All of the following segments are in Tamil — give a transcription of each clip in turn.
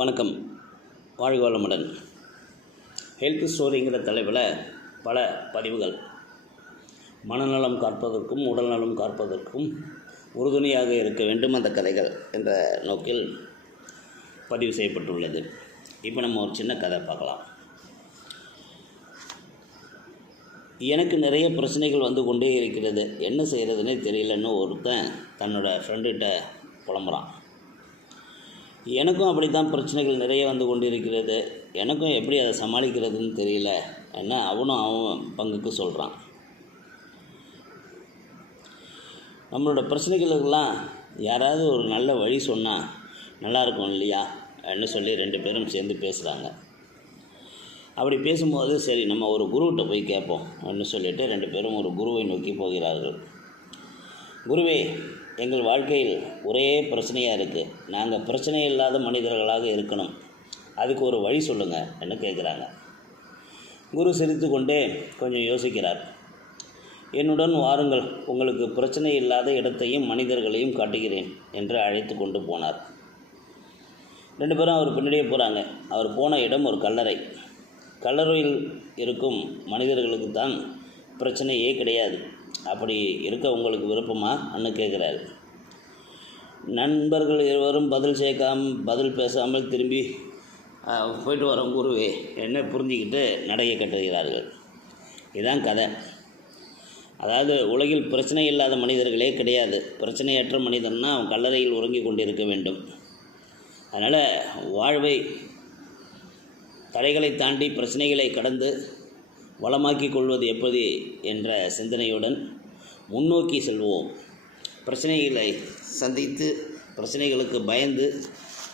வணக்கம். வாழ்க வளமுடன். ஹெல்த் ஸ்டோரிங்கிற தலைப்பில் பல பதிவுகள். மனநலம் காப்பதற்கும் உடல்நலம் காப்பதற்கும் உறுதுணையாக இருக்க வேண்டும் அந்த கதைகள் என்ற நோக்கில் பதிவு செய்யப்பட்டுள்ளது. இப்போ நம்ம ஒரு சின்ன கதை பார்க்கலாம். எனக்கு நிறைய பிரச்சனைகள் வந்து கொண்டே இருக்கிறது. என்ன செய்கிறதுனே தெரியலன்னு ஒருத்தன் தன்னோட ஃப்ரெண்டுகிட்ட புலம்புறான். எனக்கும் அப்படித்தான் பிரச்சனைகள் நிறைய வந்து கொண்டு இருக்கிறது எனக்கும் எப்படி அதை சமாளிக்கிறதுன்னு தெரியல. என்ன? அவனும் அவன் பங்குக்கு சொல்கிறான் நம்மளோட பிரச்சனைகளுக்கெல்லாம் யாராவது ஒரு நல்ல வழி சொன்னால் நல்லாயிருக்கும் இல்லையா? அப்படின்னு சொல்லி ரெண்டு பேரும் சேர்ந்து பேசுகிறாங்க அப்படி பேசும்போது சரி நம்ம ஒரு குருவிட்ட போய் கேட்போம். அப்படின்னு சொல்லிட்டு ரெண்டு பேரும் ஒரு குருவை நோக்கி போகிறார்கள். குருவே எங்கள் வாழ்க்கையில் ஒரே பிரச்சனையாக இருக்குது நாங்கள் பிரச்சனை இல்லாத மனிதர்களாக இருக்கணும். அதுக்கு ஒரு வழி சொல்லுங்கள் என்று கேட்குறாங்க. குரு சிரித்து கொண்டே கொஞ்சம் யோசிக்கிறார். என்னுடன் வாருங்கள். உங்களுக்கு பிரச்சனை இல்லாத இடத்தையும் மனிதர்களையும் காட்டுகிறேன் என்று அழைத்து கொண்டு போனார். ரெண்டு பேரும் அவர் பின்னாடியே போகிறாங்க அவர் போன இடம் ஒரு கல்லறை. கல்லறையில் இருக்கும் மனிதர்களுக்கு தான் பிரச்சனையே கிடையாது. அப்படி இருக்க உங்களுக்கு விருப்பமா? அன்னு கேட்குறாரு நண்பர்கள் இருவரும் பதில் சேர்க்காம பதில் பேசாமல் திரும்பி போயிட்டு வரோம் குருவே. என்ன புரிஞ்சுக்கிட்டு நடைய கட்டுகிறார்கள். இதுதான் கதை. அதாவது உலகில் பிரச்சனை இல்லாத மனிதர்களே கிடையாது. பிரச்சனையற்ற மனிதன்னா அவன் கல்லறையில் உறங்கி கொண்டிருக்க வேண்டும். அதனால் வாழ்வை தடைகளை தாண்டி பிரச்சனைகளை கடந்து வளமாக்கிக் கொள்வது எப்படி என்ற சிந்தனையுடன் முன்னோக்கி செல்வோம். பிரச்சனைகளை சந்தித்து பிரச்சனைகளுக்கு பயந்து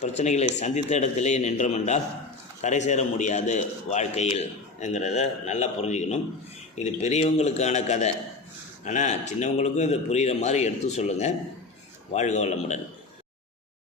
பிரச்சனைகளை சந்தித்த இடத்திலே நின்றோம் என்றால் கரை சேர முடியாது வாழ்க்கையில் என்கிறத நல்லா புரிஞ்சுக்கணும். இது பெரியவங்களுக்கான கதை. ஆனால் சின்னவங்களுக்கும் இதை புரிகிற மாதிரி எடுத்து சொல்லுங்கள் வாழ்க வளமுடன்.